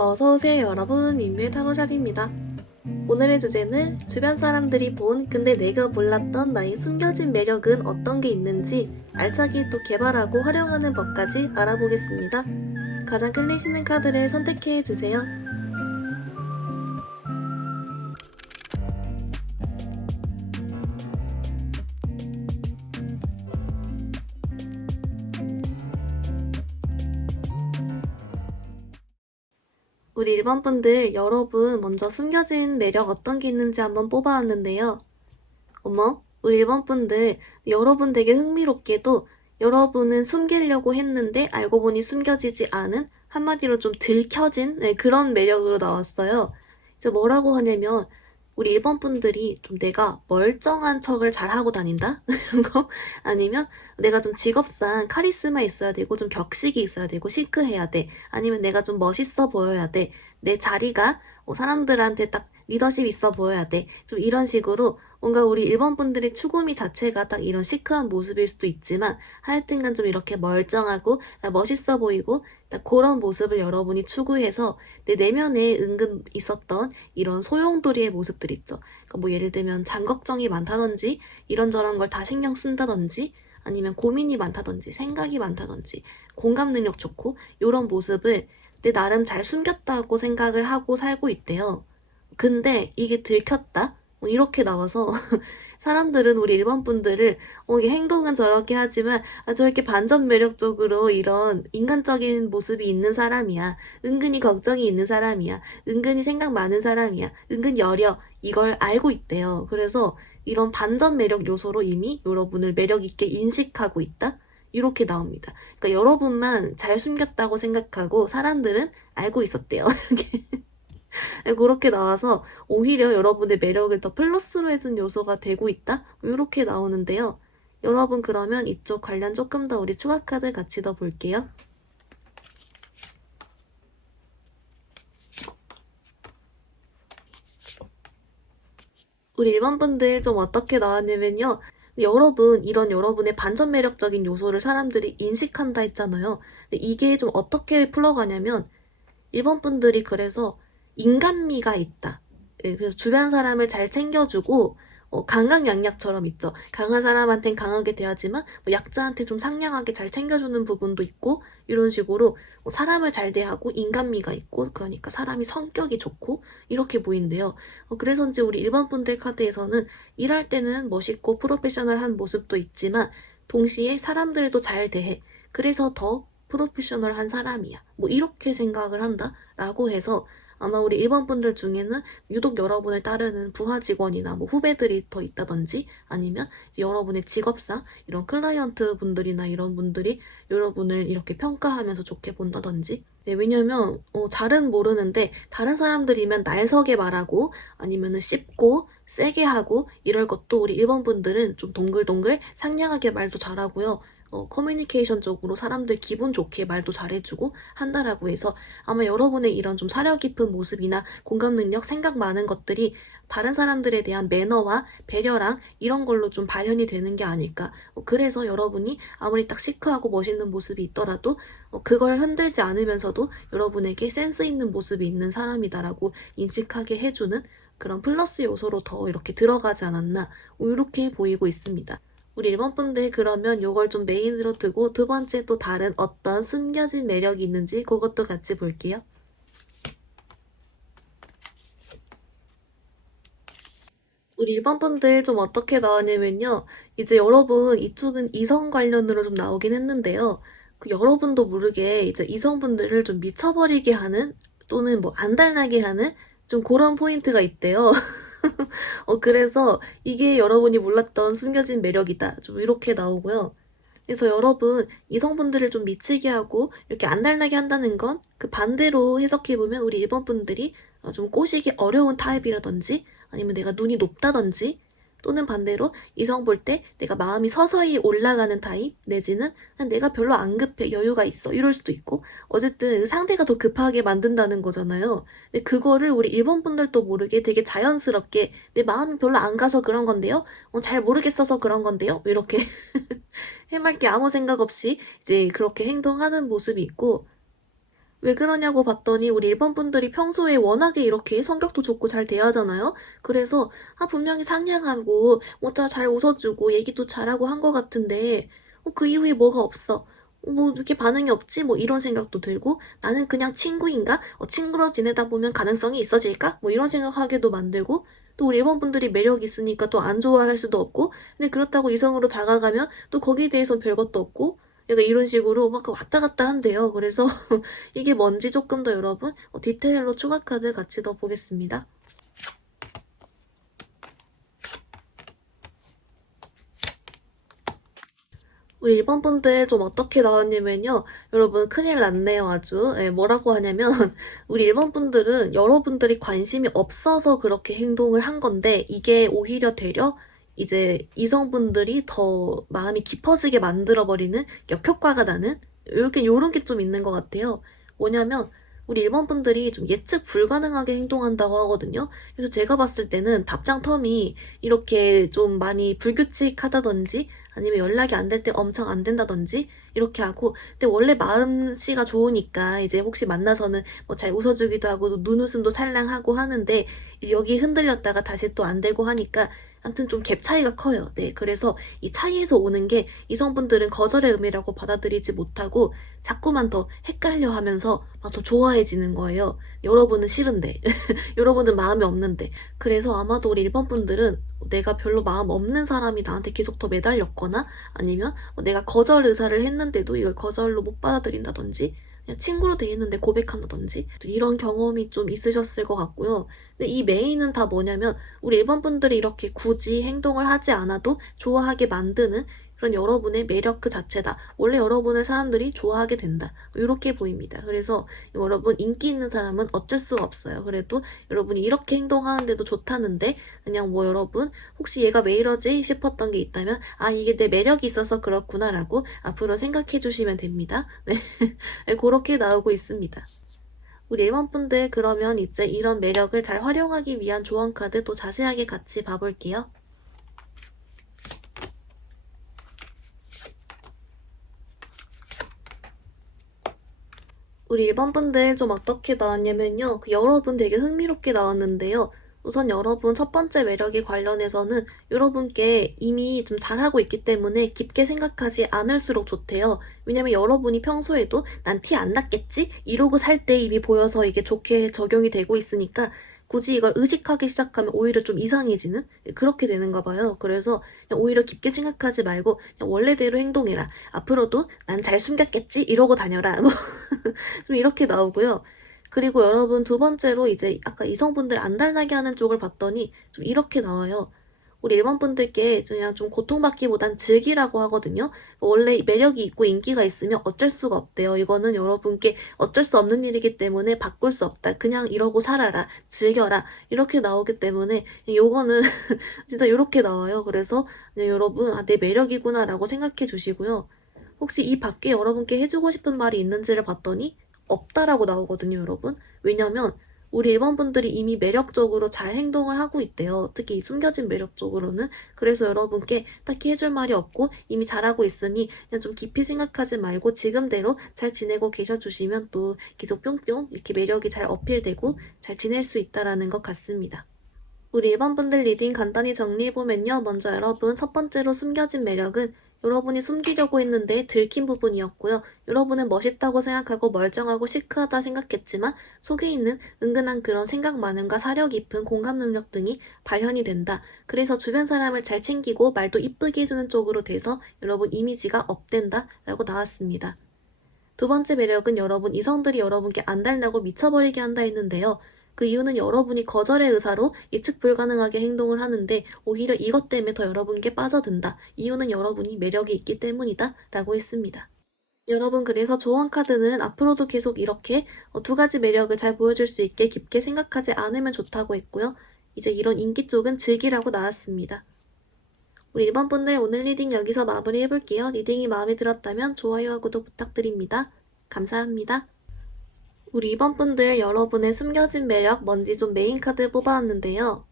어서오세요 여러분, 민묘의 타로샵입니다. 오늘의 주제는 주변 사람들이 본 근데 내가 몰랐던 나의 숨겨진 매력은 어떤 게 있는지 알차게 또 개발하고 활용하는 법까지 알아보겠습니다. 가장 끌리시는 카드를 선택해 주세요. 우리 1번 분들, 여러분 먼저 숨겨진 매력 어떤 게 있는지 한번 뽑아왔는데요. 어머, 우리 1번 분들, 여러분 되게 흥미롭게도 여러분은 숨기려고 했는데 알고 보니 숨겨지지 않은, 한마디로 좀 들켜진 그런 매력으로 나왔어요. 이제 뭐라고 하냐면 우리 1번 분들이 좀 내가 멀쩡한 척을 잘 하고 다닌다? 이런 거? 아니면 내가 좀 직업상 카리스마 있어야 되고 좀 격식이 있어야 되고 시크해야 돼. 아니면 내가 좀 멋있어 보여야 돼. 내 자리가 사람들한테 딱 리더십 있어 보여야 돼. 좀 이런 식으로 뭔가 우리 1번 분들의 추구미 자체가 딱 이런 시크한 모습일 수도 있지만 하여튼간 좀 이렇게 멀쩡하고 멋있어 보이고 딱 그런 모습을 여러분이 추구해서 내 내면에 은근 있었던 이런 소용돌이의 모습들 있죠. 그러니까 뭐 예를 들면 잠 걱정이 많다든지 이런저런 걸 다 신경 쓴다든지 아니면 고민이 많다든지 생각이 많다든지 공감 능력 좋고 이런 모습을 내 나름 잘 숨겼다고 생각을 하고 살고 있대요. 근데 이게 들켰다? 이렇게 나와서 사람들은 우리 1번 분들을 이게 행동은 저렇게 하지만 저렇게 반전 매력적으로 이런 인간적인 모습이 있는 사람이야. 은근히 걱정이 있는 사람이야. 은근히 생각 많은 사람이야. 은근 여려. 이걸 알고 있대요. 그래서 이런 반전 매력 요소로 이미 여러분을 매력 있게 인식하고 있다? 이렇게 나옵니다. 그러니까 여러분만 잘 숨겼다고 생각하고 사람들은 알고 있었대요. 이렇게. 그렇게 나와서 오히려 여러분의 매력을 더 플러스로 해준 요소가 되고 있다? 이렇게 나오는데요. 여러분 그러면 이쪽 관련 조금 더 우리 추가 카드 같이 더 볼게요. 우리 1번 분들 좀 어떻게 나왔냐면요. 여러분, 이런 여러분의 반전 매력적인 요소를 사람들이 인식한다 했잖아요. 근데 이게 좀 어떻게 풀어가냐면 1번 분들이 그래서 인간미가 있다. 예, 그래서 주변 사람을 잘 챙겨주고 강강약약처럼 있죠. 강한 사람한텐 강하게 대하지만 약자한테 좀 상냥하게 잘 챙겨주는 부분도 있고 이런 식으로 사람을 잘 대하고 인간미가 있고 그러니까 사람이 성격이 좋고 이렇게 보인대요. 그래서인지 우리 1번 분들 카드에서는 일할 때는 멋있고 프로페셔널한 모습도 있지만 동시에 사람들도 잘 대해. 그래서 더 프로페셔널한 사람이야. 뭐 이렇게 생각을 한다라고 해서 아마 우리 1번 분들 중에는 유독 여러분을 따르는 부하 직원이나 뭐 후배들이 더 있다든지 아니면 여러분의 직업상 이런 클라이언트 분들이나 이런 분들이 여러분을 이렇게 평가하면서 좋게 본다든지 네, 왜냐면 잘은 모르는데 다른 사람들이면 날석에 말하고 아니면은 씹고 세게 하고 이럴 것도 우리 1번 분들은 좀 동글동글 상냥하게 말도 잘하고요. 커뮤니케이션 쪽으로 사람들 기분 좋게 말도 잘해주고 한다라고 해서 아마 여러분의 이런 좀 사려 깊은 모습이나 공감 능력, 생각 많은 것들이 다른 사람들에 대한 매너와 배려랑 이런 걸로 좀 발현이 되는 게 아닐까. 그래서 여러분이 아무리 딱 시크하고 멋있는 모습이 있더라도 그걸 흔들지 않으면서도 여러분에게 센스 있는 모습이 있는 사람이다라고 인식하게 해주는 그런 플러스 요소로 더 이렇게 들어가지 않았나 이렇게 보이고 있습니다. 우리 1번 분들 그러면 요걸 좀 메인으로 두고 두 번째 또 다른 어떤 숨겨진 매력이 있는지 그것도 같이 볼게요. 우리 1번 분들 좀 어떻게 나왔냐면요. 이제 여러분 이쪽은 이성 관련으로 좀 나오긴 했는데요. 여러분도 모르게 이제 이성분들을 좀 미쳐버리게 하는 또는 뭐 안달나게 하는 좀 그런 포인트가 있대요. 그래서 이게 여러분이 몰랐던 숨겨진 매력이다. 좀 이렇게 나오고요. 그래서 여러분, 이성분들을 좀 미치게 하고 이렇게 안달나게 한다는 건 그 반대로 해석해보면 우리 1번 분들이 좀 꼬시기 어려운 타입이라든지 아니면 내가 눈이 높다든지 또는 반대로 이성 볼 때 내가 마음이 서서히 올라가는 타입 내지는 그냥 내가 별로 안 급해 여유가 있어 이럴 수도 있고 어쨌든 상대가 더 급하게 만든다는 거잖아요. 근데 그거를 우리 1번 분들도 모르게 되게 자연스럽게 내 마음이 별로 안 가서 그런 건데요. 잘 모르겠어서 그런 건데요. 이렇게 해맑게 아무 생각 없이 이제 그렇게 행동하는 모습이 있고 왜 그러냐고 봤더니 우리 일본 분들이 평소에 워낙에 이렇게 성격도 좋고 잘 대하잖아요. 그래서 분명히 상냥하고 잘 웃어주고 얘기도 잘하고 한 것 같은데 그 이후에 뭐가 없어. 뭐 이렇게 반응이 없지? 뭐 이런 생각도 들고 나는 그냥 친구인가? 친구로 지내다 보면 가능성이 있어질까? 뭐 이런 생각하게도 만들고 또 우리 일본 분들이 매력 있으니까 또 안 좋아할 수도 없고 근데 그렇다고 이성으로 다가가면 또 거기에 대해서는 별것도 없고 약간 이런 식으로 막 왔다 갔다 한대요. 그래서 이게 뭔지 조금 더 여러분 디테일로 추가 카드 같이 더 보겠습니다. 우리 일본 분들 좀 어떻게 나왔냐면요. 여러분 큰일 났네요 아주. 뭐라고 하냐면 우리 일본 분들은 여러분들이 관심이 없어서 그렇게 행동을 한 건데 이게 오히려 되려 이제 이성분들이 더 마음이 깊어지게 만들어버리는 역효과가 나는 요런 게 좀 있는 것 같아요. 뭐냐면 우리 일본 분들이 좀 예측 불가능하게 행동한다고 하거든요. 그래서 제가 봤을 때는 답장 텀이 이렇게 좀 많이 불규칙하다든지 아니면 연락이 안 될 때 엄청 안 된다든지 이렇게 하고 근데 원래 마음씨가 좋으니까 이제 혹시 만나서는 뭐 잘 웃어주기도 하고 눈웃음도 살랑하고 하는데 이제 여기 흔들렸다가 다시 또 안 되고 하니까 아무튼 좀 갭 차이가 커요. 네, 그래서 이 차이에서 오는 게 이성분들은 거절의 의미라고 받아들이지 못하고 자꾸만 더 헷갈려 하면서 막 더 좋아해지는 거예요. 여러분은 싫은데 여러분은 마음이 없는데 그래서 아마도 우리 일본 분들은 내가 별로 마음 없는 사람이 나한테 계속 더 매달렸거나 아니면 내가 거절 의사를 했는데도 이걸 거절로 못 받아들인다든지 그냥 친구로 돼 있는데 고백한다든지 이런 경험이 좀 있으셨을 것 같고요. 근데 이 메인은 다 뭐냐면 우리 일본 분들이 이렇게 굳이 행동을 하지 않아도 좋아하게 만드는 그런 여러분의 매력 그 자체다. 원래 여러분을 사람들이 좋아하게 된다. 이렇게 보입니다. 그래서 여러분 인기 있는 사람은 어쩔 수가 없어요. 그래도 여러분이 이렇게 행동하는데도 좋다는데 그냥 뭐 여러분 혹시 얘가 왜 이러지 싶었던 게 있다면 이게 내 매력이 있어서 그렇구나 라고 앞으로 생각해 주시면 됩니다. 네, 그렇게 나오고 있습니다. 우리 일본 분들 그러면 이제 이런 매력을 잘 활용하기 위한 조언 카드 또 자세하게 같이 봐볼게요. 우리 일본 분들 좀 어떻게 나왔냐면요. 여러분 되게 흥미롭게 나왔는데요. 우선 여러분 첫 번째 매력에 관련해서는 여러분께 이미 좀 잘하고 있기 때문에 깊게 생각하지 않을수록 좋대요. 왜냐면 여러분이 평소에도 난 티 안 났겠지? 이러고 살 때 이미 보여서 이게 좋게 적용이 되고 있으니까 굳이 이걸 의식하기 시작하면 오히려 좀 이상해지는 그렇게 되는가 봐요. 그래서 그냥 오히려 깊게 생각하지 말고 그냥 원래대로 행동해라. 앞으로도 난 잘 숨겼겠지? 이러고 다녀라. 뭐 좀 이렇게 나오고요. 그리고 여러분 두 번째로 이제 아까 이성분들 안 달라게 하는 쪽을 봤더니 좀 이렇게 나와요. 우리 일본 분들께 그냥 좀 고통받기보단 즐기라고 하거든요. 원래 매력이 있고 인기가 있으면 어쩔 수가 없대요. 이거는 여러분께 어쩔 수 없는 일이기 때문에 바꿀 수 없다. 그냥 이러고 살아라. 즐겨라. 이렇게 나오기 때문에 요거는 진짜 이렇게 나와요. 그래서 여러분 내 매력이구나라고 생각해 주시고요. 혹시 이 밖에 여러분께 해주고 싶은 말이 있는지를 봤더니 없다라고 나오거든요, 여러분. 왜냐면 우리 일본 분들이 이미 매력적으로 잘 행동을 하고 있대요. 특히 이 숨겨진 매력적으로는. 그래서 여러분께 딱히 해줄 말이 없고 이미 잘하고 있으니 그냥 좀 깊이 생각하지 말고 지금대로 잘 지내고 계셔주시면 또 계속 뿅뿅 이렇게 매력이 잘 어필되고 잘 지낼 수 있다라는 것 같습니다. 우리 일반 분들 리딩 간단히 정리해보면요. 먼저 여러분 첫 번째로 숨겨진 매력은 여러분이 숨기려고 했는데 들킨 부분이었고요. 여러분은 멋있다고 생각하고 멀쩡하고 시크하다 생각했지만 속에 있는 은근한 그런 생각 많음과 사려 깊은 공감 능력 등이 발현이 된다. 그래서 주변 사람을 잘 챙기고 말도 이쁘게 해주는 쪽으로 돼서 여러분 이미지가 업된다 라고 나왔습니다. 두 번째 매력은 여러분 이성들이 여러분께 안 달라고 미쳐버리게 한다 했는데요. 그 이유는 여러분이 거절의 의사로 예측 불가능하게 행동을 하는데 오히려 이것 때문에 더 여러분께 빠져든다. 이유는 여러분이 매력이 있기 때문이다. 라고 했습니다. 여러분 그래서 조언 카드는 앞으로도 계속 이렇게 두 가지 매력을 잘 보여줄 수 있게 깊게 생각하지 않으면 좋다고 했고요. 이제 이런 인기 쪽은 즐기라고 나왔습니다. 우리 1번 분들 오늘 리딩 여기서 마무리 해볼게요. 리딩이 마음에 들었다면 좋아요와 구독 부탁드립니다. 감사합니다. 우리 2번 분들 여러분의 숨겨진 매력 뭔지 좀 메인 카드 뽑아왔는데요.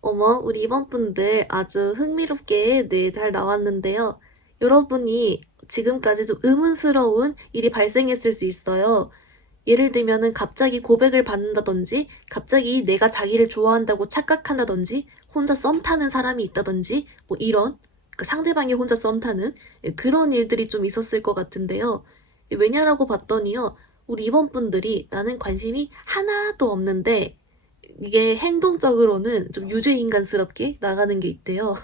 어머, 우리 2번 분들 아주 흥미롭게 잘 나왔는데요. 여러분이 지금까지 좀 의문스러운 일이 발생했을 수 있어요. 예를 들면은 갑자기 고백을 받는다든지, 갑자기 내가 자기를 좋아한다고 착각한다든지, 혼자 썸 타는 사람이 있다든지, 뭐 이런, 그 상대방이 혼자 썸 타는 그런 일들이 좀 있었을 것 같은데요. 왜냐라고 봤더니요, 우리 이번 분들이 나는 관심이 하나도 없는데, 이게 행동적으로는 좀 유죄인간스럽게 나가는 게 있대요.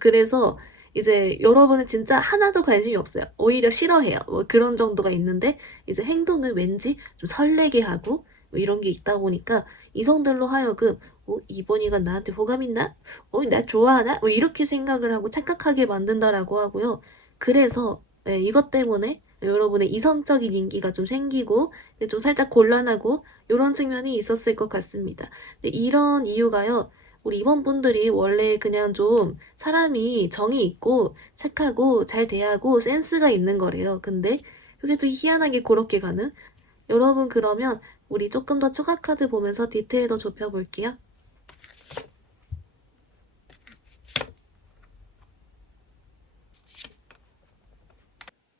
그래서 이제 여러분은 진짜 하나도 관심이 없어요. 오히려 싫어해요. 뭐 그런 정도가 있는데 이제 행동을 왠지 좀 설레게 하고 뭐 이런 게 있다 보니까 이성들로 하여금 이번이가 나한테 호감 있나? 나 좋아하나? 뭐 이렇게 생각을 하고 착각하게 만든다라고 하고요. 그래서 이것 때문에 여러분의 이성적인 인기가 좀 생기고 좀 살짝 곤란하고 이런 측면이 있었을 것 같습니다. 근데 이런 이유가요. 우리 임원분들이 원래 그냥 좀 사람이 정이 있고 착하고 잘 대하고 센스가 있는 거래요. 근데 그게 또 희한하게 그렇게 가는? 여러분 그러면 우리 조금 더 추가 카드 보면서 디테일 더 좁혀볼게요.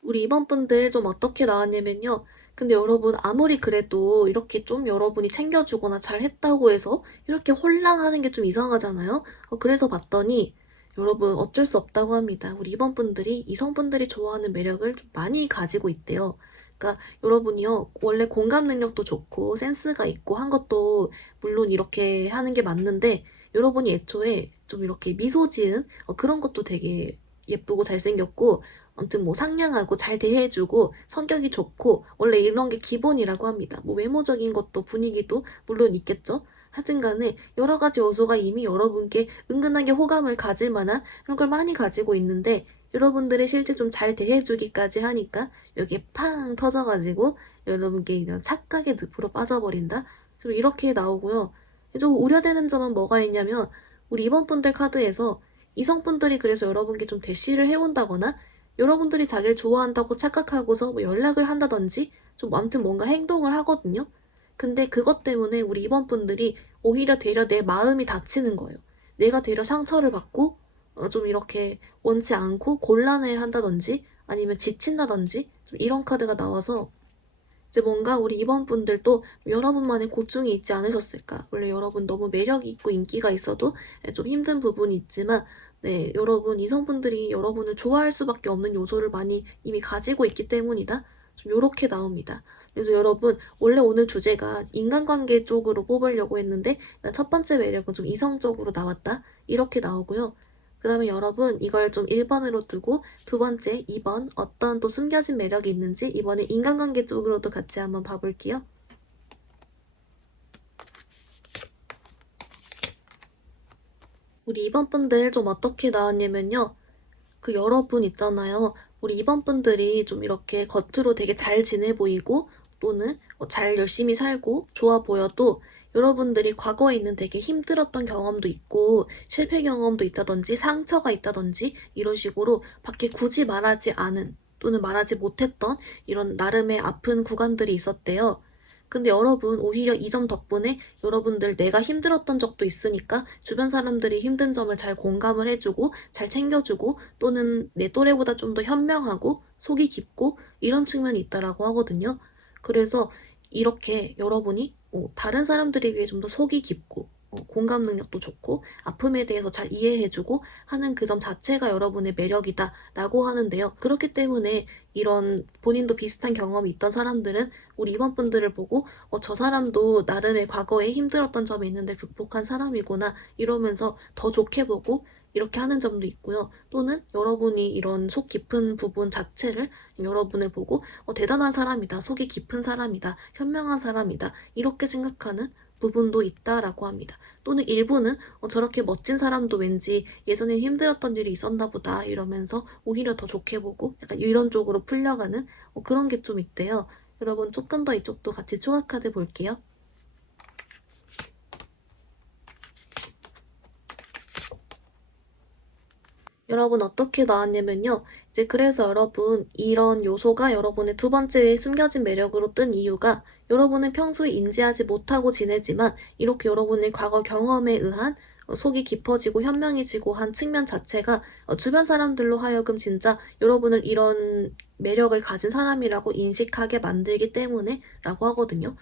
우리 이번 분들 좀 어떻게 나왔냐면요. 근데 여러분 아무리 그래도 이렇게 좀 여러분이 챙겨주거나 잘했다고 해서 이렇게 홀랑하는 게 좀 이상하잖아요. 그래서 봤더니 여러분 어쩔 수 없다고 합니다. 우리 이번 분들이 이성분들이 좋아하는 매력을 좀 많이 가지고 있대요. 그러니까 여러분이요 원래 공감 능력도 좋고 센스가 있고 한 것도 물론 이렇게 하는 게 맞는데 여러분이 애초에 좀 이렇게 미소 지은 그런 것도 되게 예쁘고 잘생겼고 아무튼 뭐 상냥하고 잘 대해주고 성격이 좋고 원래 이런 게 기본이라고 합니다. 뭐 외모적인 것도 분위기도 물론 있겠죠. 하여튼 간에 여러 가지 요소가 이미 여러분께 은근하게 호감을 가질 만한 그런 걸 많이 가지고 있는데 여러분들이 실제 좀 잘 대해주기까지 하니까 여기에 팡 터져가지고 여러분께 이런 착각의 늪으로 빠져버린다. 좀 이렇게 나오고요. 좀 우려되는 점은 뭐가 있냐면 우리 이번 분들 카드에서 이성분들이 그래서 여러분께 좀 대시를 해온다거나 여러분들이 자기를 좋아한다고 착각하고서 뭐 연락을 한다든지 좀 아무튼 뭔가 행동을 하거든요. 근데 그것 때문에 우리 이번 분들이 오히려 되려 내 마음이 다치는 거예요. 내가 되려 상처를 받고 좀 이렇게 원치 않고 곤란해 한다든지 아니면 지친다든지 좀 이런 카드가 나와서 이제 뭔가 우리 이번 분들도 여러분만의 고충이 있지 않으셨을까? 원래 여러분 너무 매력이 있고 인기가 있어도 좀 힘든 부분이 있지만 네, 여러분 이성분들이 여러분을 좋아할 수밖에 없는 요소를 많이 이미 가지고 있기 때문이다. 좀 요렇게 나옵니다. 그래서 여러분 원래 오늘 주제가 인간관계 쪽으로 뽑으려고 했는데 첫 번째 매력은 좀 이성적으로 나왔다. 이렇게 나오고요. 그러면 여러분 이걸 좀 1번으로 두고 두 번째 2번 어떤 또 숨겨진 매력이 있는지 이번에 인간관계 쪽으로도 같이 한번 봐볼게요. 우리 이번 분들 좀 어떻게 나왔냐면요. 그 여러분 있잖아요. 우리 이번 분들이 좀 이렇게 겉으로 되게 잘 지내 보이고 또는 잘 열심히 살고 좋아 보여도 여러분들이 과거에 있는 되게 힘들었던 경험도 있고 실패 경험도 있다든지 상처가 있다든지 이런 식으로 밖에 굳이 말하지 않은 또는 말하지 못했던 이런 나름의 아픈 구간들이 있었대요. 근데 여러분 오히려 이 점 덕분에 여러분들 내가 힘들었던 적도 있으니까 주변 사람들이 힘든 점을 잘 공감을 해주고 잘 챙겨주고 또는 내 또래보다 좀 더 현명하고 속이 깊고 이런 측면이 있다라고 하거든요. 그래서 이렇게 여러분이 다른 사람들에 비해 좀 더 속이 깊고 공감 능력도 좋고 아픔에 대해서 잘 이해해주고 하는 그 점 자체가 여러분의 매력이다 라고 하는데요. 그렇기 때문에 이런 본인도 비슷한 경험이 있던 사람들은 우리 이번 분들을 보고 저 사람도 나름의 과거에 힘들었던 점이 있는데 극복한 사람이구나 이러면서 더 좋게 보고 이렇게 하는 점도 있고요. 또는 여러분이 이런 속 깊은 부분 자체를 여러분을 보고 대단한 사람이다, 속이 깊은 사람이다, 현명한 사람이다 이렇게 생각하는 부분도 있다라고 합니다. 또는 일부는 저렇게 멋진 사람도 왠지 예전에 힘들었던 일이 있었나 보다 이러면서 오히려 더 좋게 보고 약간 이런 쪽으로 풀려가는 그런 게 좀 있대요. 여러분 조금 더 이쪽도 같이 추가 카드 볼게요. 여러분 어떻게 나왔냐면요. 이제 그래서 여러분 이런 요소가 여러분의 두 번째 숨겨진 매력으로 뜬 이유가 여러분은 평소에 인지하지 못하고 지내지만 이렇게 여러분의 과거 경험에 의한 속이 깊어지고 현명해지고 한 측면 자체가 주변 사람들로 하여금 진짜 여러분을 이런 매력을 가진 사람이라고 인식하게 만들기 때문에 라고 하거든요.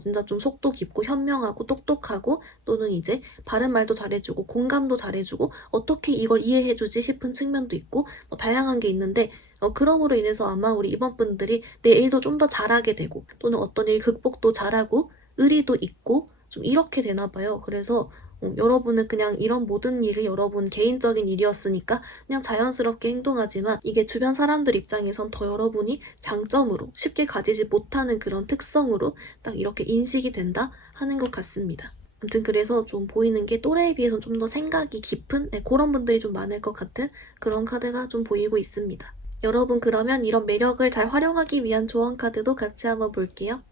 진짜 좀 속도 깊고 현명하고 똑똑하고 또는 이제 바른 말도 잘해주고 공감도 잘해주고 어떻게 이걸 이해해주지 싶은 측면도 있고 다양한 게 있는데 그럼으로 인해서 아마 우리 이번분들이 내 일도 좀 더 잘하게 되고 또는 어떤 일 극복도 잘하고 의리도 있고 좀 이렇게 되나 봐요. 그래서 여러분은 그냥 이런 모든 일이 여러분 개인적인 일이었으니까 그냥 자연스럽게 행동하지만 이게 주변 사람들 입장에선 더 여러분이 장점으로 쉽게 가지지 못하는 그런 특성으로 딱 이렇게 인식이 된다 하는 것 같습니다. 아무튼 그래서 좀 보이는 게 또래에 비해서 좀 더 생각이 깊은 그런 분들이 좀 많을 것 같은 그런 카드가 좀 보이고 있습니다. 여러분 그러면 이런 매력을 잘 활용하기 위한 조언 카드도 같이 한번 볼게요.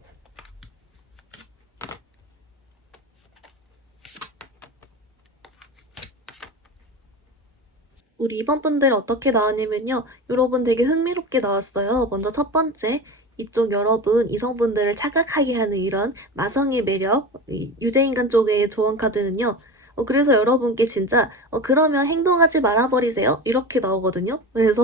우리 이번 분들 어떻게 나왔냐면요. 여러분 되게 흥미롭게 나왔어요. 먼저 첫 번째, 이쪽 여러분 이성분들을 착각하게 하는 이런 마성의 매력, 유재인간 쪽의 조언 카드는요. 그래서 여러분께 진짜 그러면 행동하지 말아버리세요. 이렇게 나오거든요. 그래서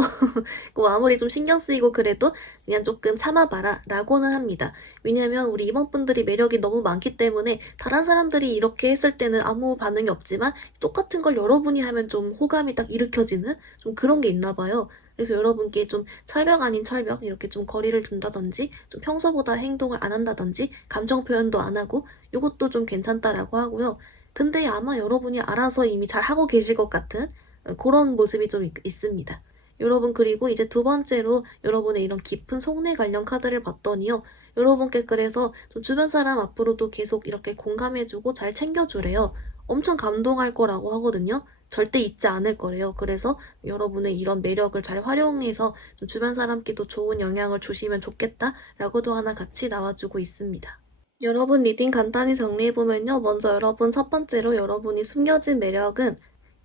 아무리 좀 신경 쓰이고 그래도 그냥 조금 참아봐라 라고는 합니다. 왜냐면 우리 임원분들이 매력이 너무 많기 때문에 다른 사람들이 이렇게 했을 때는 아무 반응이 없지만 똑같은 걸 여러분이 하면 좀 호감이 딱 일으켜지는 좀 그런 게 있나 봐요. 그래서 여러분께 좀 철벽 아닌 철벽 이렇게 좀 거리를 둔다든지 좀 평소보다 행동을 안 한다든지 감정 표현도 안 하고 이것도 좀 괜찮다라고 하고요. 근데 아마 여러분이 알아서 이미 잘 하고 계실 것 같은 그런 모습이 좀 있습니다. 여러분 그리고 이제 두 번째로 여러분의 이런 깊은 속내 관련 카드를 봤더니요. 여러분께 그래서 좀 주변 사람 앞으로도 계속 이렇게 공감해주고 잘 챙겨주래요. 엄청 감동할 거라고 하거든요. 절대 잊지 않을 거래요. 그래서 여러분의 이런 매력을 잘 활용해서 좀 주변 사람께도 좋은 영향을 주시면 좋겠다라고도 하나 같이 나와주고 있습니다. 여러분 리딩 간단히 정리해보면요. 먼저 여러분 첫 번째로 여러분이 숨겨진 매력은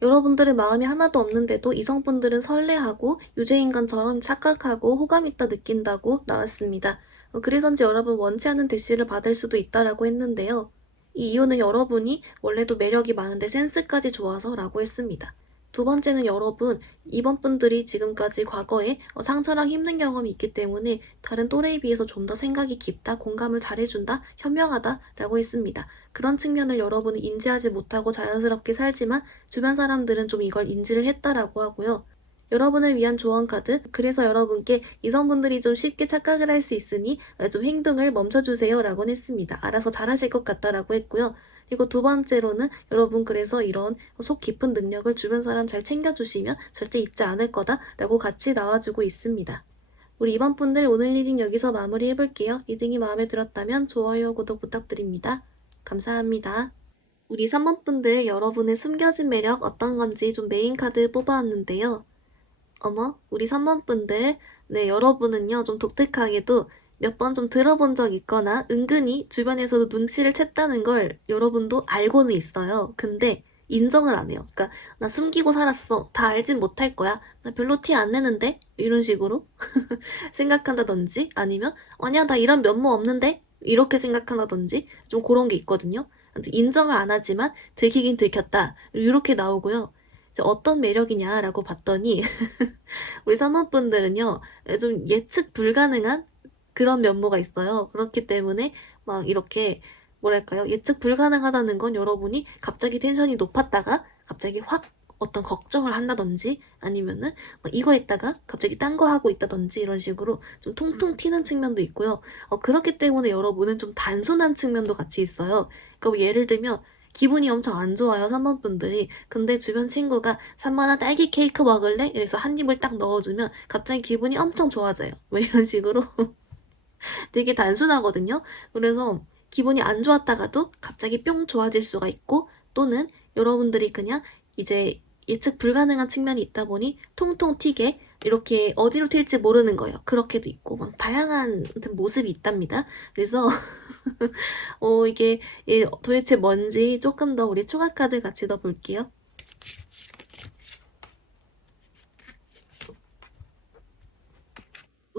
여러분들의 마음이 하나도 없는데도 이성분들은 설레하고 유죄인간처럼 착각하고 호감 있다 느낀다고 나왔습니다. 그래서인지 여러분 원치 않는 대시를 받을 수도 있다라고 했는데요. 이 이유는 여러분이 원래도 매력이 많은데 센스까지 좋아서 라고 했습니다. 두 번째는 여러분, 이번 분들이 지금까지 과거에 상처랑 힘든 경험이 있기 때문에 다른 또래에 비해서 좀 더 생각이 깊다, 공감을 잘해준다, 현명하다 라고 했습니다. 그런 측면을 여러분은 인지하지 못하고 자연스럽게 살지만 주변 사람들은 좀 이걸 인지를 했다라고 하고요. 여러분을 위한 조언 카드, 그래서 여러분께 이성분들이 좀 쉽게 착각을 할 수 있으니 좀 행동을 멈춰주세요 라고 했습니다. 알아서 잘하실 것 같다라고 했고요. 그리고 두 번째로는 여러분 그래서 이런 속 깊은 능력을 주변 사람 잘 챙겨주시면 절대 잊지 않을 거다라고 같이 나와주고 있습니다. 우리 이번 분들 오늘 리딩 여기서 마무리해볼게요. 리딩이 마음에 들었다면 좋아요, 구독 부탁드립니다. 감사합니다. 우리 3번 분들 여러분의 숨겨진 매력 어떤 건지 좀 메인 카드 뽑아왔는데요. 어머, 우리 3번 분들, 네, 여러분은요, 좀 독특하게도 몇 번 좀 들어본 적 있거나 은근히 주변에서도 눈치를 챘다는 걸 여러분도 알고는 있어요. 근데 인정을 안 해요. 그러니까 나 숨기고 살았어. 다 알진 못할 거야. 나 별로 티 안 내는데? 이런 식으로 생각한다든지 아니면 아니야, 나 이런 면모 없는데? 이렇게 생각한다든지 좀 그런 게 있거든요. 인정을 안 하지만 들키긴 들켰다. 이렇게 나오고요. 이제 어떤 매력이냐라고 봤더니 우리 사모분들은요, 좀 예측 불가능한 그런 면모가 있어요. 그렇기 때문에 막 이렇게 뭐랄까요? 예측 불가능하다는 건 여러분이 갑자기 텐션이 높았다가 갑자기 확 어떤 걱정을 한다든지 아니면은 이거 했다가 갑자기 딴 거 하고 있다든지 이런 식으로 좀 통통 튀는 측면도 있고요. 그렇기 때문에 여러분은 좀 단순한 측면도 같이 있어요. 그러니까 뭐 예를 들면 기분이 엄청 안 좋아요, 3번 분들이. 근데 주변 친구가 3만원 딸기 케이크 먹을래? 이래서 한 입을 딱 넣어주면 갑자기 기분이 엄청 좋아져요. 뭐 이런 식으로 되게 단순하거든요. 그래서 기분이 안 좋았다가도 갑자기 뿅 좋아질 수가 있고 또는 여러분들이 그냥 이제 예측 불가능한 측면이 있다 보니 통통 튀게 이렇게 어디로 튈지 모르는 거예요. 그렇게도 있고 막 다양한 모습이 있답니다. 그래서 이게 도대체 뭔지 조금 더 우리 추가 카드 같이 더 볼게요.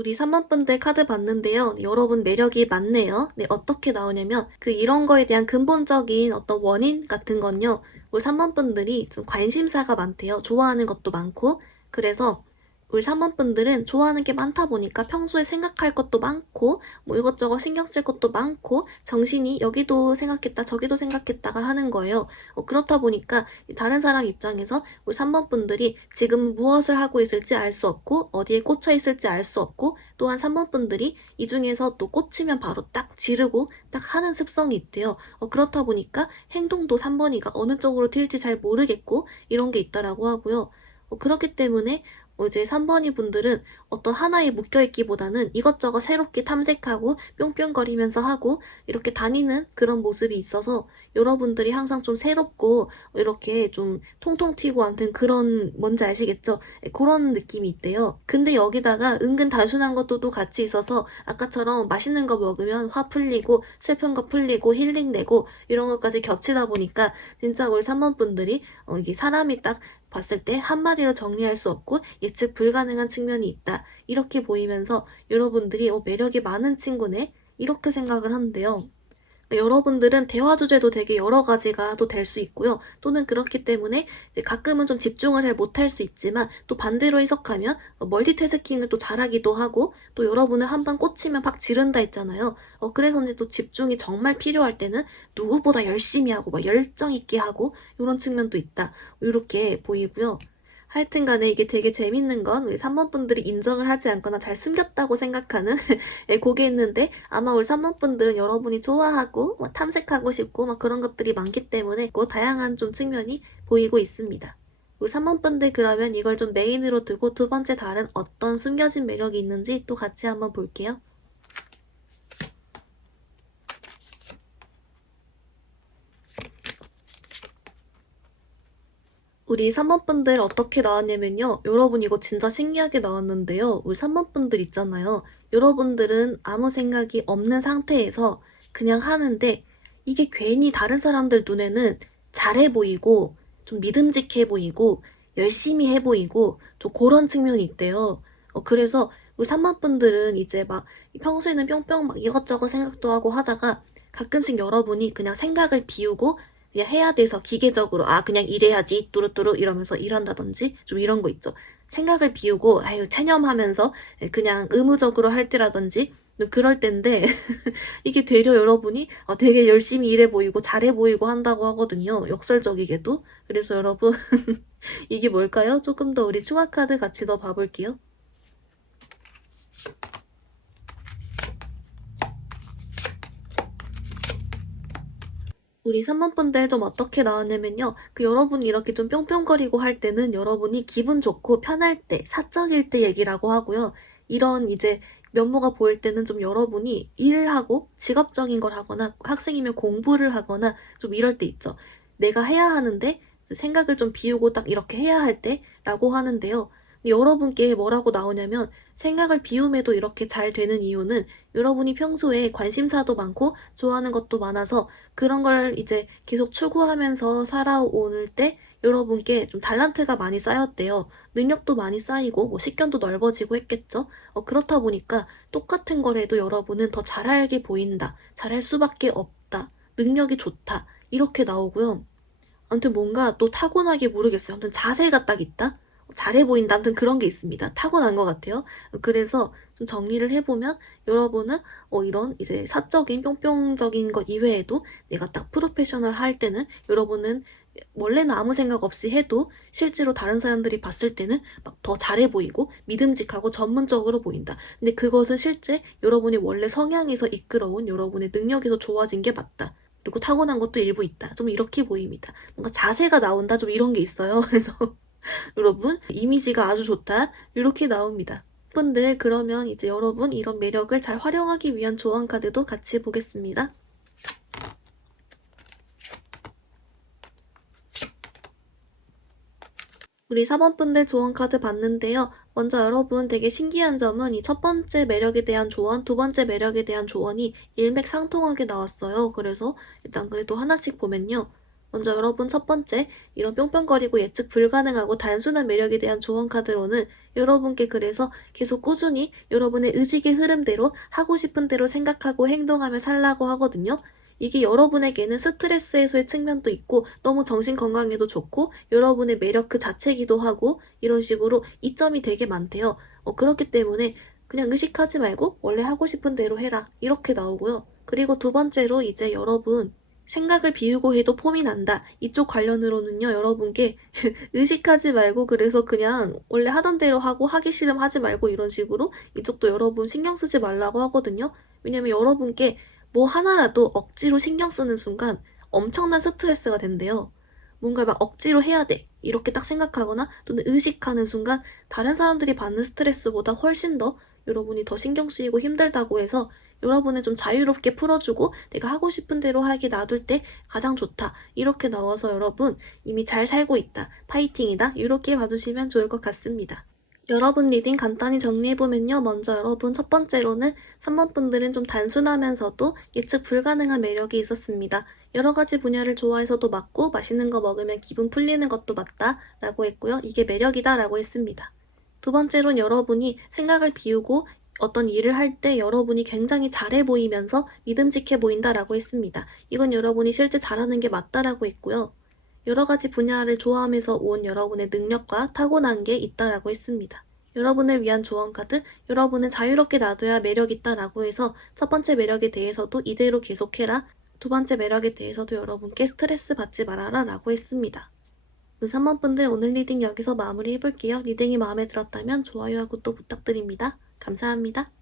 우리 3번 분들 카드 봤는데요. 여러분 매력이 많네요. 네, 어떻게 나오냐면 이런 거에 대한 근본적인 어떤 원인 같은 건요. 우리 3번 분들이 좀 관심사가 많대요. 좋아하는 것도 많고. 그래서 우리 3번 분들은 좋아하는 게 많다 보니까 평소에 생각할 것도 많고 뭐 이것저것 신경 쓸 것도 많고 정신이 여기도 생각했다 저기도 생각했다가 하는 거예요. 그렇다 보니까 다른 사람 입장에서 우리 3번 분들이 지금 무엇을 하고 있을지 알 수 없고 어디에 꽂혀 있을지 알 수 없고 또한 3번 분들이 이 중에서 또 꽂히면 바로 딱 지르고 딱 하는 습성이 있대요. 그렇다 보니까 행동도 3번이가 어느 쪽으로 튈지 잘 모르겠고 이런 게 있다라고 하고요. 그렇기 때문에 이제 3번이 분들은 어떤 하나에 묶여있기보다는 이것저것 새롭게 탐색하고 뿅뿅거리면서 하고 이렇게 다니는 그런 모습이 있어서 여러분들이 항상 좀 새롭고 이렇게 좀 통통 튀고 아무튼 그런 뭔지 아시겠죠? 그런 느낌이 있대요. 근데 여기다가 은근 단순한 것도 또 같이 있어서 아까처럼 맛있는 거 먹으면 화 풀리고 슬픈 거 풀리고 힐링 되고 이런 것까지 겹치다 보니까 진짜 우리 3번 분들이 이게 사람이 딱 봤을 때 한마디로 정리할 수 없고 예측 불가능한 측면이 있다. 이렇게 보이면서 여러분들이 매력이 많은 친구네? 이렇게 생각을 하는데요. 여러분들은 대화 주제도 되게 여러 가지가 또 될 수 있고요. 또는 그렇기 때문에 가끔은 좀 집중을 잘 못할 수 있지만 또 반대로 해석하면 멀티태스킹을 또 잘하기도 하고 또 여러분은 한번 꽂히면 팍 지른다 했잖아요. 그래서 이제 또 집중이 정말 필요할 때는 누구보다 열심히 하고 막 열정 있게 하고 이런 측면도 있다. 이렇게 보이고요. 하여튼 간에 이게 되게 재밌는 건 우리 3번 분들이 인정을 하지 않거나 잘 숨겼다고 생각하는 그게 있는데 아마 우리 3번 분들은 여러분이 좋아하고 탐색하고 싶고 막 그런 것들이 많기 때문에 다양한 좀 측면이 보이고 있습니다. 우리 3번 분들 그러면 이걸 좀 메인으로 두고 두 번째 다른 어떤 숨겨진 매력이 있는지 또 같이 한번 볼게요. 우리 3번 분들 어떻게 나왔냐면요. 여러분 이거 진짜 신기하게 나왔는데요. 우리 3번 분들 있잖아요. 여러분들은 아무 생각이 없는 상태에서 그냥 하는데 이게 괜히 다른 사람들 눈에는 잘해 보이고 좀 믿음직해 보이고 열심히 해 보이고 좀 그런 측면이 있대요. 그래서 우리 3번 분들은 이제 막 평소에는 뿅뿅 막 이것저것 생각도 하고 하다가 가끔씩 여러분이 그냥 생각을 비우고 그냥 해야 돼서 기계적으로 그냥 이래야지 뚜루뚜루 이러면서 일한다든지 좀 이런 거 있죠. 생각을 비우고 체념하면서 그냥 의무적으로 할 때라든지 그럴 때인데 이게 되려 여러분이 되게 열심히 일해 보이고 잘해 보이고 한다고 하거든요. 역설적이게도. 그래서 여러분 이게 뭘까요? 조금 더 우리 추가 카드 같이 더 봐볼게요. 우리 3번 분들 좀 어떻게 나왔냐면요. 여러분이 이렇게 좀 뿅뿅거리고 할 때는 여러분이 기분 좋고 편할 때, 사적일 때 얘기라고 하고요. 이런 이제 면모가 보일 때는 좀 여러분이 일하고 직업적인 걸 하거나 학생이면 공부를 하거나 좀 이럴 때 있죠. 내가 해야 하는데 생각을 좀 비우고 딱 이렇게 해야 할 때라고 하는데요. 여러분께 뭐라고 나오냐면 생각을 비움에도 이렇게 잘 되는 이유는 여러분이 평소에 관심사도 많고 좋아하는 것도 많아서 그런 걸 이제 계속 추구하면서 살아올 때 여러분께 좀 달란트가 많이 쌓였대요. 능력도 많이 쌓이고 뭐 식견도 넓어지고 했겠죠. 그렇다 보니까 똑같은 걸 해도 여러분은 더 잘하게 보인다. 잘할 수밖에 없다. 능력이 좋다. 이렇게 나오고요. 아무튼 뭔가 또 타고나게 모르겠어요. 아무튼 자세가 딱 있다? 잘해 보인다. 아무튼 그런 게 있습니다. 타고난 것 같아요. 그래서 좀 정리를 해보면 여러분은 이런 이제 사적인 뿅뿅적인 것 이외에도 내가 딱 프로페셔널 할 때는 여러분은 원래는 아무 생각 없이 해도 실제로 다른 사람들이 봤을 때는 막 더 잘해 보이고 믿음직하고 전문적으로 보인다. 근데 그것은 실제 여러분이 원래 성향에서 이끌어온 여러분의 능력에서 좋아진 게 맞다. 그리고 타고난 것도 일부 있다. 좀 이렇게 보입니다. 뭔가 자세가 나온다. 좀 이런 게 있어요. 그래서 여러분 이미지가 아주 좋다. 이렇게 나옵니다. 분들 그러면 이제 여러분 이런 매력을 잘 활용하기 위한 조언 카드도 같이 보겠습니다. 우리 4번 분들 조언 카드 봤는데요. 먼저 여러분 되게 신기한 점은 이 첫 번째 매력에 대한 조언, 두 번째 매력에 대한 조언이 일맥상통하게 나왔어요. 그래서 일단 그래도 하나씩 보면요. 먼저 여러분 첫 번째, 이런 뿅뿅거리고 예측 불가능하고 단순한 매력에 대한 조언 카드로는 여러분께 그래서 계속 꾸준히 여러분의 의식의 흐름대로 하고 싶은 대로 생각하고 행동하며 살라고 하거든요. 이게 여러분에게는 스트레스 해소의 측면도 있고 너무 정신 건강에도 좋고 여러분의 매력 그 자체이기도 하고 이런 식으로 이점이 되게 많대요. 그렇기 때문에 그냥 의식하지 말고 원래 하고 싶은 대로 해라. 이렇게 나오고요. 그리고 두 번째로 이제 여러분 생각을 비우고 해도 폼이 난다. 이쪽 관련으로는요, 여러분께 의식하지 말고 그래서 그냥 원래 하던 대로 하고 하기 싫으면 하지 말고 이런 식으로 이쪽도 여러분 신경 쓰지 말라고 하거든요. 왜냐면 여러분께 뭐 하나라도 억지로 신경 쓰는 순간 엄청난 스트레스가 된대요. 뭔가 막 억지로 해야 돼. 이렇게 딱 생각하거나 또는 의식하는 순간 다른 사람들이 받는 스트레스보다 훨씬 더 여러분이 더 신경 쓰이고 힘들다고 해서 여러분은 좀 자유롭게 풀어주고 내가 하고 싶은 대로 하게 놔둘 때 가장 좋다. 이렇게 나와서 여러분 이미 잘 살고 있다. 파이팅이다. 이렇게 봐주시면 좋을 것 같습니다. 여러분 리딩 간단히 정리해보면요. 먼저 여러분 첫 번째로는 3번 분들은 좀 단순하면서도 예측 불가능한 매력이 있었습니다. 여러 가지 분야를 좋아해서도 맞고 맛있는 거 먹으면 기분 풀리는 것도 맞다 라고 했고요. 이게 매력이다 라고 했습니다. 두 번째로는 여러분이 생각을 비우고 어떤 일을 할 때 여러분이 굉장히 잘해 보이면서 믿음직해 보인다라고 했습니다. 이건 여러분이 실제 잘하는 게 맞다라고 했고요. 여러 가지 분야를 좋아하면서 온 여러분의 능력과 타고난 게 있다라고 했습니다. 여러분을 위한 조언 카드, 여러분은 자유롭게 놔둬야 매력 있다라고 해서 첫 번째 매력에 대해서도 이대로 계속해라. 두 번째 매력에 대해서도 여러분께 스트레스 받지 말아라 라고 했습니다. 3번 분들 오늘 리딩 여기서 마무리 해볼게요. 리딩이 마음에 들었다면 좋아요하고 또 부탁드립니다. 감사합니다.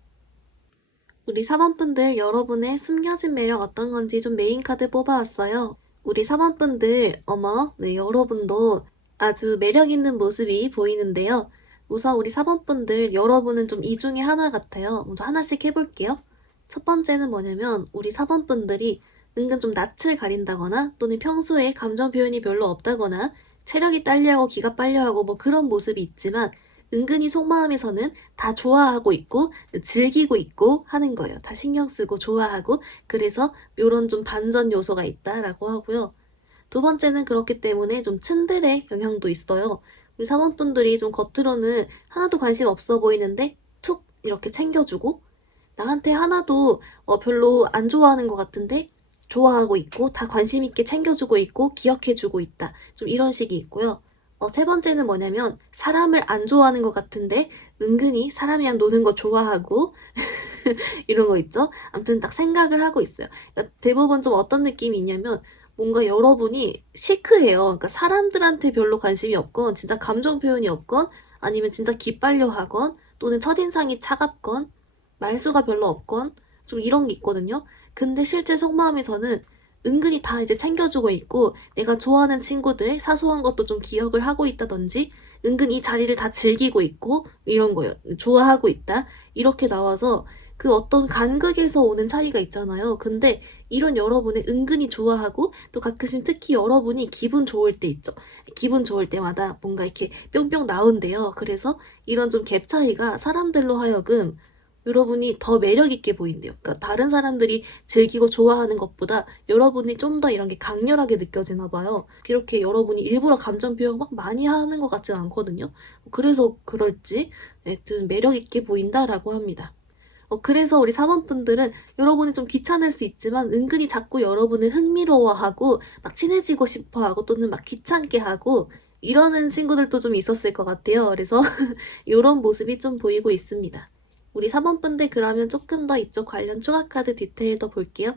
우리 4번 분들 여러분의 숨겨진 매력 어떤 건지 좀 메인 카드 뽑아왔어요. 우리 4번 분들 어머 네 여러분도 아주 매력 있는 모습이 보이는데요. 우선 우리 4번 분들 여러분은 좀 이 중에 하나 같아요. 먼저 하나씩 해볼게요. 첫 번째는 뭐냐면 우리 4번 분들이 은근 좀 낯을 가린다거나 또는 평소에 감정 표현이 별로 없다거나 체력이 딸려하고 기가 빨려하고 뭐 그런 모습이 있지만 은근히 속마음에서는 다 좋아하고 있고 즐기고 있고 하는 거예요. 다 신경 쓰고 좋아하고 그래서 요런 좀 반전 요소가 있다라고 하고요. 두 번째는 그렇기 때문에 좀 츤데레 영향도 있어요. 우리 사원분들이 좀 겉으로는 하나도 관심 없어 보이는데 툭 이렇게 챙겨주고 나한테 하나도 별로 안 좋아하는 것 같은데 좋아하고 있고 다 관심 있게 챙겨주고 있고 기억해주고 있다. 좀 이런 식이 있고요. 세 번째는 뭐냐면 사람을 안 좋아하는 것 같은데 은근히 사람이랑 노는 거 좋아하고 이런 거 있죠? 아무튼 딱 생각을 하고 있어요. 그러니까 대부분 좀 어떤 느낌이 있냐면 뭔가 여러분이 시크해요. 그러니까 사람들한테 별로 관심이 없건 진짜 감정 표현이 없건 아니면 진짜 기빨려 하건 또는 첫인상이 차갑건 말수가 별로 없건 좀 이런 게 있거든요. 근데 실제 속마음에서는 은근히 다 이제 챙겨주고 있고 내가 좋아하는 친구들 사소한 것도 좀 기억을 하고 있다든지 은근 이 자리를 다 즐기고 있고 이런 거예요. 좋아하고 있다. 이렇게 나와서 그 어떤 간극에서 오는 차이가 있잖아요. 근데 이런 여러분을 은근히 좋아하고 또 가끔씩 특히 여러분이 기분 좋을 때 있죠. 기분 좋을 때마다 뭔가 이렇게 뿅뿅 나온대요. 그래서 이런 좀 갭 차이가 사람들로 하여금 여러분이 더 매력있게 보인대요. 그러니까 다른 사람들이 즐기고 좋아하는 것보다 여러분이 좀 더 이런 게 강렬하게 느껴지나 봐요. 이렇게 여러분이 일부러 감정 표현 막 많이 하는 것 같진 않거든요. 그래서 그럴지 하여튼 매력있게 보인다라고 합니다. 그래서 우리 사원분들은 여러분이 좀 귀찮을 수 있지만 은근히 자꾸 여러분을 흥미로워하고 막 친해지고 싶어하고 또는 막 귀찮게 하고 이러는 친구들도 좀 있었을 것 같아요. 그래서 이런 모습이 좀 보이고 있습니다. 우리 4번 분들 그러면 조금 더 이쪽 관련 추가 카드 디테일 더 볼게요.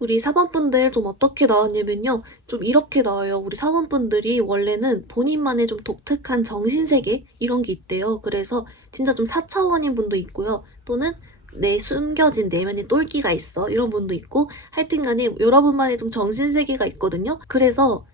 우리 4번 분들 좀 어떻게 나왔냐면요. 좀 이렇게 나와요. 우리 4번 분들이 원래는 본인만의 좀 독특한 정신세계 이런 게 있대요. 그래서 진짜 좀 4차원인 분도 있고요. 또는 내 숨겨진 내면의 똘끼가 있어. 이런 분도 있고 하여튼 간에 여러분만의 좀 정신세계가 있거든요. 그래서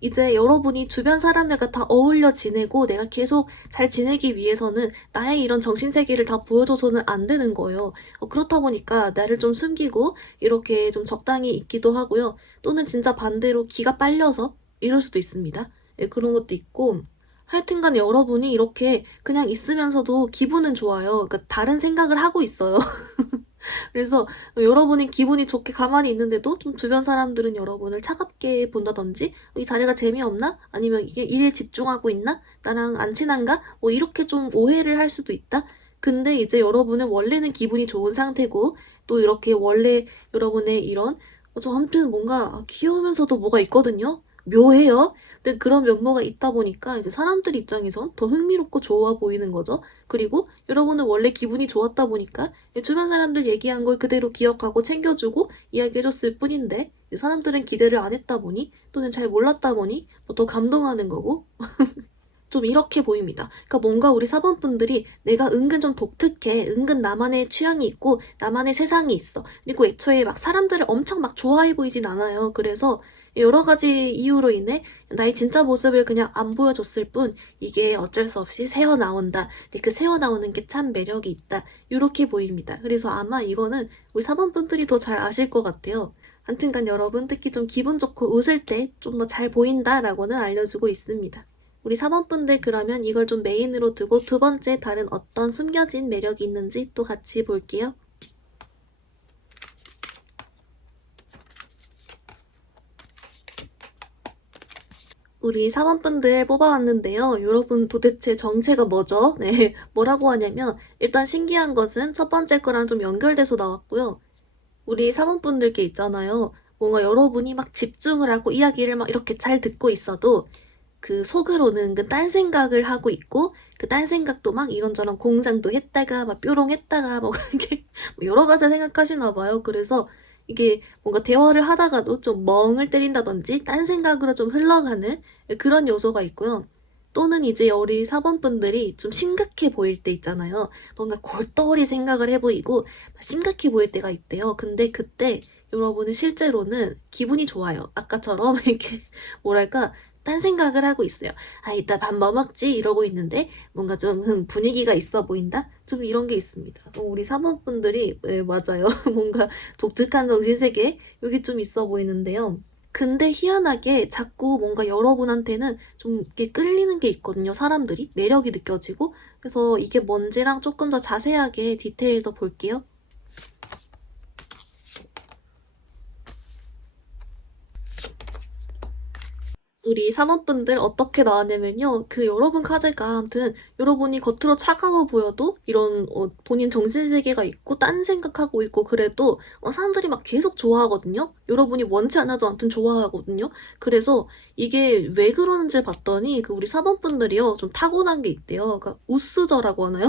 이제 여러분이 주변 사람들과 다 어울려 지내고 내가 계속 잘 지내기 위해서는 나의 이런 정신세계를 다 보여줘서는 안 되는 거예요. 그렇다 보니까 나를 좀 숨기고 이렇게 좀 적당히 있기도 하고요. 또는 진짜 반대로 기가 빨려서 이럴 수도 있습니다. 그런 것도 있고 하여튼간 여러분이 이렇게 그냥 있으면서도 기분은 좋아요. 그러니까 다른 생각을 하고 있어요. 그래서 여러분이 기분이 좋게 가만히 있는데도 좀 주변 사람들은 여러분을 차갑게 본다든지 이 자리가 재미없나? 아니면 이게 일에 집중하고 있나? 나랑 안 친한가? 뭐 이렇게 좀 오해를 할 수도 있다. 근데 이제 여러분은 원래는 기분이 좋은 상태고 또 이렇게 원래 여러분의 이런 좀 아무튼 뭔가 귀여우면서도 뭐가 있거든요. 묘해요. 근데 그런 면모가 있다 보니까 이제 사람들 입장에선 더 흥미롭고 좋아 보이는 거죠. 그리고 여러분은 원래 기분이 좋았다 보니까 주변 사람들 얘기한 걸 그대로 기억하고 챙겨주고 이야기해줬을 뿐인데 사람들은 기대를 안 했다 보니 또는 잘 몰랐다 보니 뭐 더 감동하는 거고 좀 이렇게 보입니다. 그러니까 뭔가 우리 사범분들이 내가 은근 좀 독특해. 은근 나만의 취향이 있고 나만의 세상이 있어. 그리고 애초에 막 사람들을 엄청 막 좋아해 보이진 않아요. 그래서 여러 가지 이유로 인해 나의 진짜 모습을 그냥 안 보여줬을 뿐 이게 어쩔 수 없이 새어나온다. 근데 그 새어나오는 게 참 매력이 있다. 이렇게 보입니다. 그래서 아마 이거는 우리 사범분들이 더 잘 아실 것 같아요. 하여튼간 여러분 특히 좀 기분 좋고 웃을 때 좀 더 잘 보인다라고는 알려주고 있습니다. 우리 4번분들 그러면 이걸 좀 메인으로 두고 두 번째 다른 어떤 숨겨진 매력이 있는지 또 같이 볼게요. 우리 4번분들 뽑아왔는데요. 여러분 도대체 정체가 뭐죠? 네, 뭐라고 하냐면 일단 신기한 것은 첫 번째 거랑 좀 연결돼서 나왔고요. 우리 4번분들께 있잖아요. 뭔가 여러분이 막 집중을 하고 이야기를 막 이렇게 잘 듣고 있어도 그 속으로는 그 딴 생각을 하고 있고 그 딴 생각도 막 이런저런 공장도 했다가 막 뾰롱했다가 뭐 이게 뭐 여러 가지 생각하시나 봐요. 그래서 이게 뭔가 대화를 하다가도 좀 멍을 때린다든지 딴 생각으로 좀 흘러가는 그런 요소가 있고요. 또는 이제 우리 4번분들이 좀 심각해 보일 때 있잖아요. 뭔가 골똘히 생각을 해 보이고 심각해 보일 때가 있대요. 근데 그때 여러분은 실제로는 기분이 좋아요. 아까처럼 이렇게 뭐랄까 딴 생각을 하고 있어요. 아, 이따 밥 뭐 먹지? 이러고 있는데 뭔가 좀 분위기가 있어 보인다? 좀 이런 게 있습니다. 우리 사모분들이 네, 맞아요. 뭔가 독특한 정신세계 여기 좀 있어 보이는데요. 근데 희한하게 자꾸 뭔가 여러분한테는 좀 이렇게 끌리는 게 있거든요. 사람들이 매력이 느껴지고 그래서 이게 뭔지랑 조금 더 자세하게 디테일 더 볼게요. 우리 사모분들 어떻게 나왔냐면요. 그 여러분 카드가 아무튼 여러분이 겉으로 차가워 보여도 이런 본인 정신세계가 있고 딴 생각하고 있고 그래도 사람들이 막 계속 좋아하거든요. 여러분이 원치 않아도 아무튼 좋아하거든요. 그래서 이게 왜 그러는지 봤더니 그 우리 사모분들이요. 좀 타고난 게 있대요. 그러니까 우스저라고 하나요?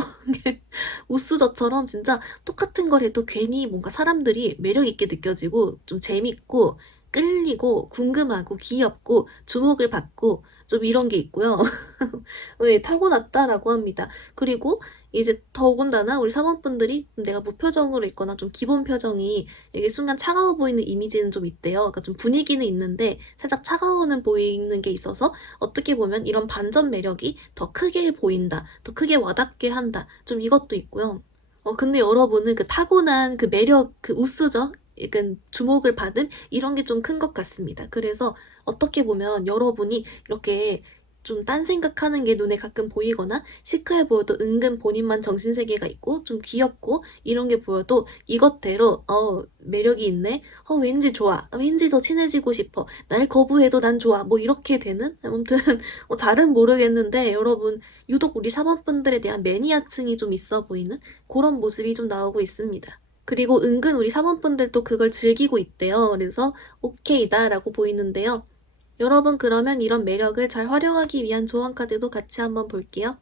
우스저처럼 진짜 똑같은 걸 해도 괜히 뭔가 사람들이 매력 있게 느껴지고 좀 재밌고 끌리고 궁금하고 귀엽고 주목을 받고 좀 이런 게 있고요. 네, 타고났다라고 합니다. 그리고 이제 더군다나 우리 사모분들이 내가 무표정으로 있거나 좀 기본 표정이 이게 순간 차가워 보이는 이미지는 좀 있대요. 그러니까 좀 분위기는 있는데 살짝 차가워는 보이는 게 있어서 어떻게 보면 이런 반전 매력이 더 크게 보인다. 더 크게 와닿게 한다. 좀 이것도 있고요. 근데 여러분은 그 타고난 그 매력, 그 우스죠? 약간 주목을 받은 이런 게 좀 큰 것 같습니다. 그래서 어떻게 보면 여러분이 이렇게 좀 딴 생각하는 게 눈에 가끔 보이거나 시크해 보여도 은근 본인만 정신세계가 있고 좀 귀엽고 이런 게 보여도 이것대로 매력이 있네. 왠지 좋아. 왠지 더 친해지고 싶어. 날 거부해도 난 좋아. 뭐 이렇게 되는 아무튼 잘은 모르겠는데 여러분 유독 우리 사범분들에 대한 매니아층이 좀 있어 보이는 그런 모습이 좀 나오고 있습니다. 그리고 은근 우리 사범분들도 그걸 즐기고 있대요. 그래서 오케이다라고 보이는데요. 여러분 그러면 이런 매력을 잘 활용하기 위한 조언 카드도 같이 한번 볼게요.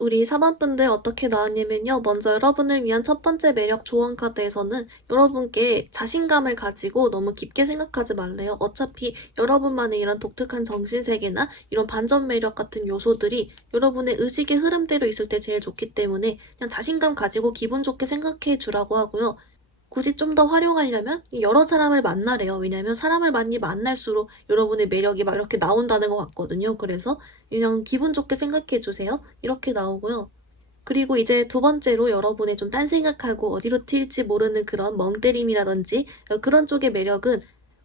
우리 4번분들 어떻게 나왔냐면요. 먼저 여러분을 위한 첫 번째 매력 조언 카드에서는 여러분께 자신감을 가지고 너무 깊게 생각하지 말래요. 어차피 여러분만의 이런 독특한 정신세계나 이런 반전 매력 같은 요소들이 여러분의 의식의 흐름대로 있을 때 제일 좋기 때문에 그냥 자신감 가지고 기분 좋게 생각해 주라고 하고요. 굳이 좀 더 활용하려면 여러 사람을 만나래요. 왜냐면 사람을 많이 만날수록 여러분의 매력이 막 이렇게 나온다는 것 같거든요. 그래서 그냥 기분 좋게 생각해 주세요. 이렇게 나오고요. 그리고 이제 두 번째로 여러분의 좀 딴 생각하고 어디로 튈지 모르는 그런 멍때림이라든지 그런 쪽의 매력은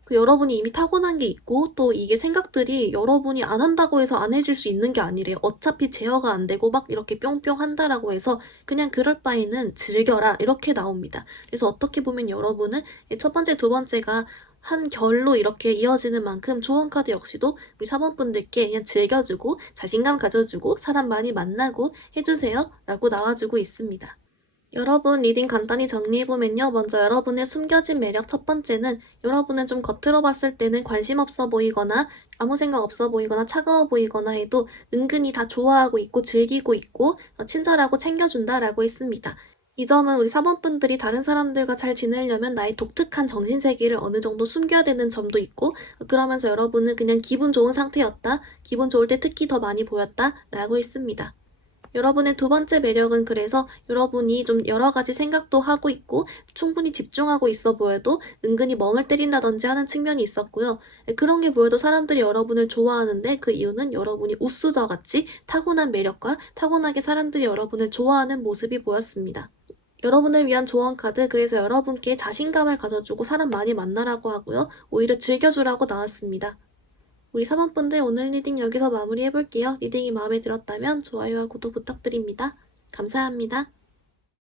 여러분이 이미 타고난 게 있고 또 이게 생각들이 여러분이 안 한다고 해서 안 해질 수 있는 게 아니래요. 어차피 제어가 안 되고 막 이렇게 뿅뿅 한다라고 해서 그냥 그럴 바에는 즐겨라 이렇게 나옵니다. 그래서 어떻게 보면 여러분은 첫 번째, 두 번째가 한 결로 이렇게 이어지는 만큼 조언 카드 역시도 우리 사번분들께 그냥 즐겨주고 자신감 가져주고 사람 많이 만나고 해주세요 라고 나와주고 있습니다. 여러분 리딩 간단히 정리해보면요. 먼저 여러분의 숨겨진 매력 첫 번째는 여러분은 좀 겉으로 봤을 때는 관심 없어 보이거나 아무 생각 없어 보이거나 차가워 보이거나 해도 은근히 다 좋아하고 있고 즐기고 있고 친절하고 챙겨준다라고 했습니다. 이 점은 우리 사번분들이 다른 사람들과 잘 지내려면 나의 독특한 정신세계를 어느 정도 숨겨야 되는 점도 있고 그러면서 여러분은 그냥 기분 좋은 상태였다. 기분 좋을 때 특히 더 많이 보였다. 라고 했습니다. 여러분의 두 번째 매력은 그래서 여러분이 좀 여러 가지 생각도 하고 있고 충분히 집중하고 있어 보여도 은근히 멍을 때린다든지 하는 측면이 있었고요. 그런 게 보여도 사람들이 여러분을 좋아하는데 그 이유는 여러분이 우수저같이 타고난 매력과 타고나게 사람들이 여러분을 좋아하는 모습이 보였습니다. 여러분을 위한 조언 카드, 그래서 여러분께 자신감을 가져주고 사람 많이 만나라고 하고요. 오히려 즐겨주라고 나왔습니다. 우리 사번분들 오늘 리딩 여기서 마무리해볼게요. 리딩이 마음에 들었다면 좋아요와 구독 부탁드립니다. 감사합니다.